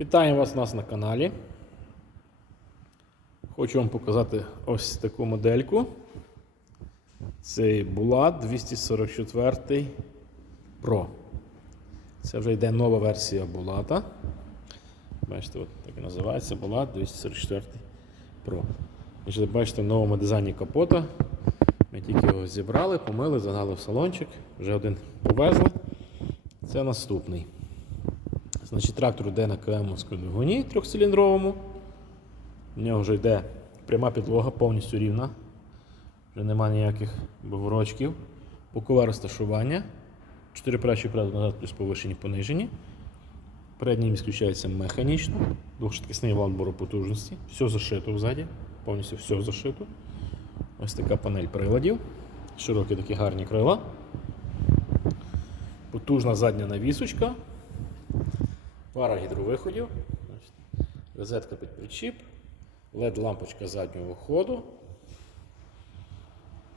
Вітаю вас у нас на каналі. Хочу вам показати ось таку модельку. Це Булат 244 Pro. Це вже йде нова версія Булата. Бачите, от так і називається Булат 244 Pro. Значить, бачите, в новому дизайні капота. Ми тільки його зібрали, помили, загнали в салончик. Вже один повезли. Це наступний. Значить, трактор йде на КМовському двигуні трьохциліндровому. У нього вже йде пряма підлога, повністю рівна. Вже немає ніяких боворочків. Бокове розташування. Чотири передачі вперед назад плюс повишені понижені. Передній міст включається механічно. Двохшвидкісний вал потужності. Все зашито ззаді. Повністю все зашито. Ось така панель приладів. Широкі такі гарні крила. Потужна задня навісочка. Пара гідровиходів. Розетка під причіп. LED-лампочка заднього ходу.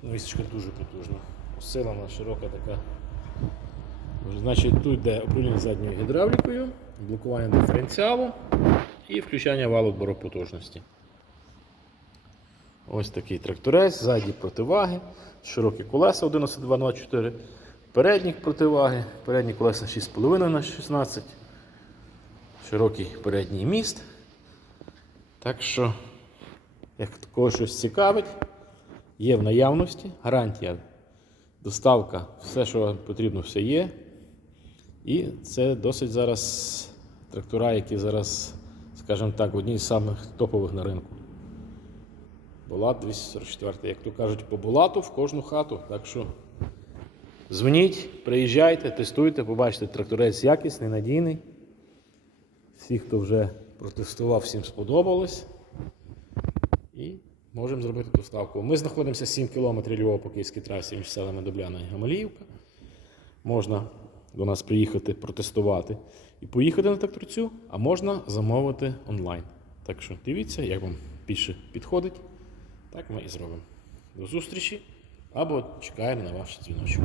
Навісочка дуже потужна. Усилена, широка така. Значить, тут йде управління задньою гідравлікою, блокування диференціалу і включання валу потужності. Ось такий тракторець, ззаді противаги, широкі колеса 11,224, передні противаги, передні колеса 6,5 на 16, широкий передній міст. Так що, як когось щось цікавить, є в наявності, гарантія, доставка, все, що потрібно, все є. І це досить зараз трактора, які зараз, скажімо так, одні з самих топових на ринку. Булат 244. Як то кажуть, по булату в кожну хату. Так що дзвоніть, приїжджайте, тестуйте, побачите, тракторець якісний, надійний. Всі, хто вже протестував, всім сподобалось. І можемо зробити доставку. Ми знаходимося 7 км Львова по київській трасі між селами Добляна і Гамаліївка. Можна до нас приїхати, протестувати і поїхати на тракторцю, а можна замовити онлайн. Так що дивіться, як вам більше підходить. Так ми і зробимо. До зустрічі або чекаємо на ваш дзвіночок.